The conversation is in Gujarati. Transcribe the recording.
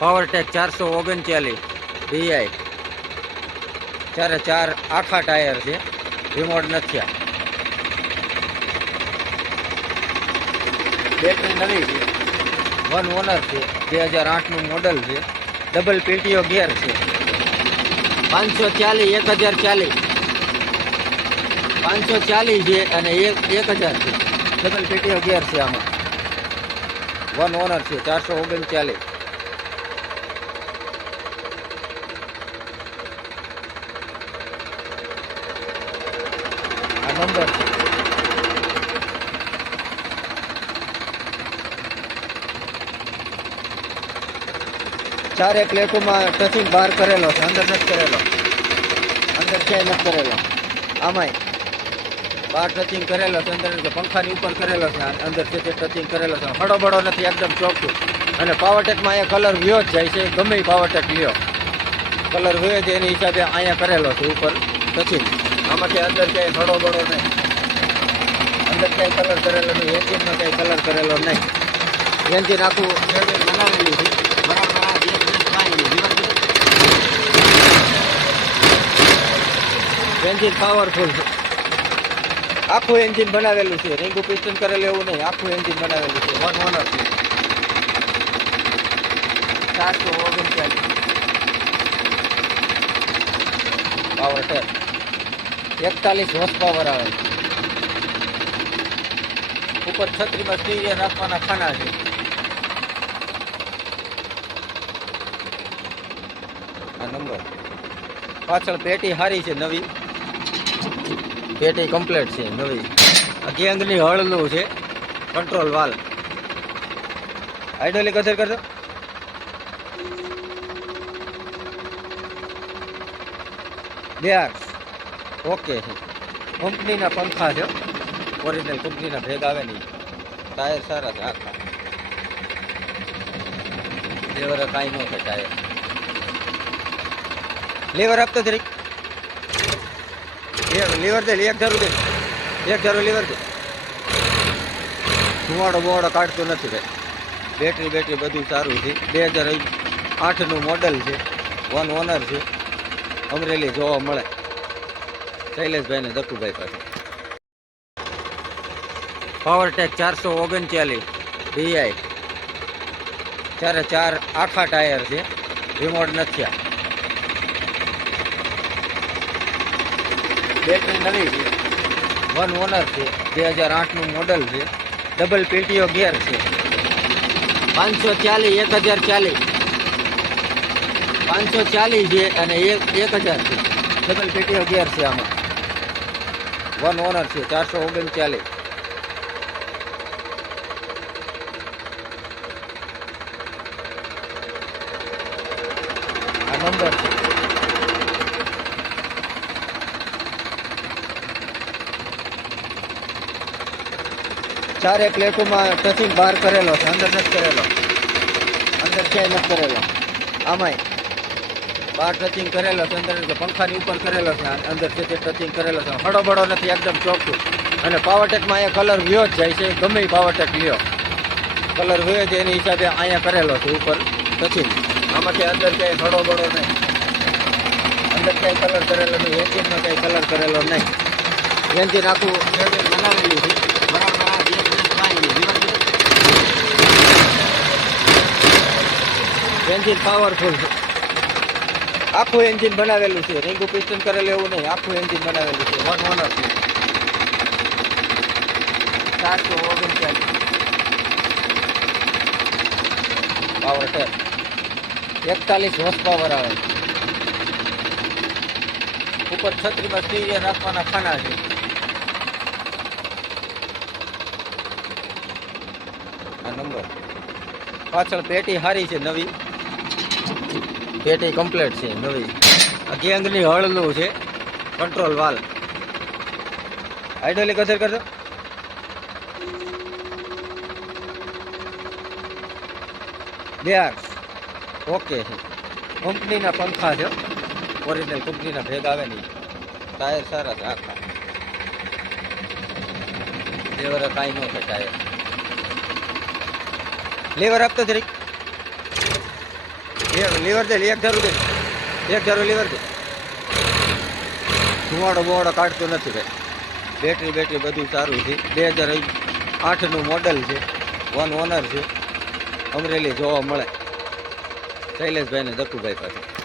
પાવરટેક 439 DI, ચારે ચાર આખા ટાયર છે, રિમોટ નથી. બેટરી નવી છે, વન ઓનર છે, 2008નું મોડલ છે, ડબલ PTO ગિયર છે. 540 1040 540 છે અને 1000 છે. ડબલ PTO ગિયર છે. આમાં વન ઓનર છે, 439. આ નંબર છે. ચારે પ્લેટોમાં ટચિંગ બહાર કરેલો છે, અંદર નથી કરેલો. અંદર ક્યાંય નથી કરેલો. આમાંય બહાર ટચિંગ કરેલો છે, અંદર પંખાની ઉપર કરેલો છે, અંદર છે તે ટચિંગ કરેલો છે. હળોબળો નથી, એકદમ ચોખ્ખું. અને પાવરટેકમાં અહીંયા કલર વ્યો જ જાય છે, ગમે પાવરટેક લ્યો કલર વ્યો છે એની હિસાબે અહીંયા કરેલો છે ઉપર ટચિંગ. આમાંથી અંદર ક્યાંય હળોબળો નહીં, અંદર ક્યાંય કલર કરેલો નહીં, એન્જિનમાં ક્યાંય કલર કરેલો નહીં. એન્જિન આખું બનાવેલું છે બરાબર. એન્જિન પાવરફુલ છે, આખું એન્જિન બનાવેલું છે, રીંગું પિસ્ટન કરેલું એવું નહીં, આખું એન્જિન બનાવેલું છે. વન ઓનર છે, 439 પાવરટેક, 41 હોર્સ પાવર આવે. ઉપર છત્રીમાં સ્ટીરિયર રાખવાના ખાના છે. આ નંબર. પાછળ પેટી સારી છે, નવી પેટી કમ્પ્લીટ છે, નવી. આ ગેંગની હળનું છે, કંટ્રોલ વાલ. હાઇડ્રોલિક અસર કરજો. ઓકે છે. કંપનીના પંખા છે, ઓરિજિનલ કંપનીના ભેગ આવે નહીં. ટાયર સારા છે આખા, લેવર કાંઈ ન છે ટાયર. લીવર આપતો જરીક, લીવર દે, એક ધારું દે, એક ધારું લીવર દે. ધુવાડો બુવાડો કાઢતો નથી ભાઈ. બેટરી બધું સારું છે. 2008નું મોડલ છે, વન ઓનર છે. અમરેલી જોવા મળે શૈલેષભાઈ ને દક્કુભાઈ પાસે. પાવરટેક 439 DI, ચારે ચાર આખા ટાયર છે, રિમોટ નથી. બેટરી નવી છે, વન ઓનર છે, 2008નું મોડલ છે, ડબલ PTO ગિયર છે. 540 1040 540 છે અને 1000 છે. ડબલ PTO ગિયર છે. આમાં વન ઓનર છે, 439. આ નંબર છે. ચારે પ્લેટોમાં ટચિંગ બહાર કરેલો છે, અંદર નથી કરેલો. અંદર ક્યાંય નથી કરેલો. આમાંય બહાર ટચિંગ કરેલો છે, અંદર પંખાની ઉપર કરેલો છે, અંદર છે તે ટચિંગ કરેલો છે. હળોબળો નથી, એકદમ ચોખ્ખું. અને પાવરટેકમાં અહીંયા કલર વ્યો જ જાય છે, ગમે પાવરટેક લ્યો કલર વ્યો છે એની હિસાબે અહીંયા કરેલો છે ઉપર ટચિંગ. આમાંથી અંદર ક્યાંય હળોબળો નહીં, અંદર ક્યાંય કલર કરેલો નહીં, એન્જિનમાં ક્યાંય કલર કરેલો નહીં. એન્જિન આખું બનાવેલું છે બરાબર. એન્જિન પાવરફુલ છે, આખું એન્જિન બનાવેલું છે, રીંગું પિસ્ટન કરેલું એવું નહીં, આખું એન્જિન બનાવેલું છે. વન ઓનર છે, 439 પાવરટેક, 41 હોર્સ પાવર આવે. ઉપર છત્રીમાં સ્ટીરિયર રાખવાના ખાના છે. આ નંબર. પાછળ પેટી સારી છે, નવી પેટી કમ્પ્લીટ છે, નવી. આ ગેંગની હળનું છે, કંટ્રોલ વાલ. હાઇડ્રોલિક અસર કરજો. ઓકે છે. કંપનીના પંખા છે, ઓરિજિનલ કંપનીના ભેગ આવે નહીં. ટાયર સારા છે આખા, લેવર કાંઈ ન છે ટાયર. લીવર આપતો જરીક, લીવર દે, એક ધારું દે, એક ધારું લીવર દે. ધુમાડો બુમાડો કાઢતું નથી ભાઈ. બેટરી બધું સારું છે. 2008નું મોડલ છે. 1 ઓનર છે. અમરેલી જોવા મળે શૈલેષભાઈ ને દક્કુભાઈ પાસે.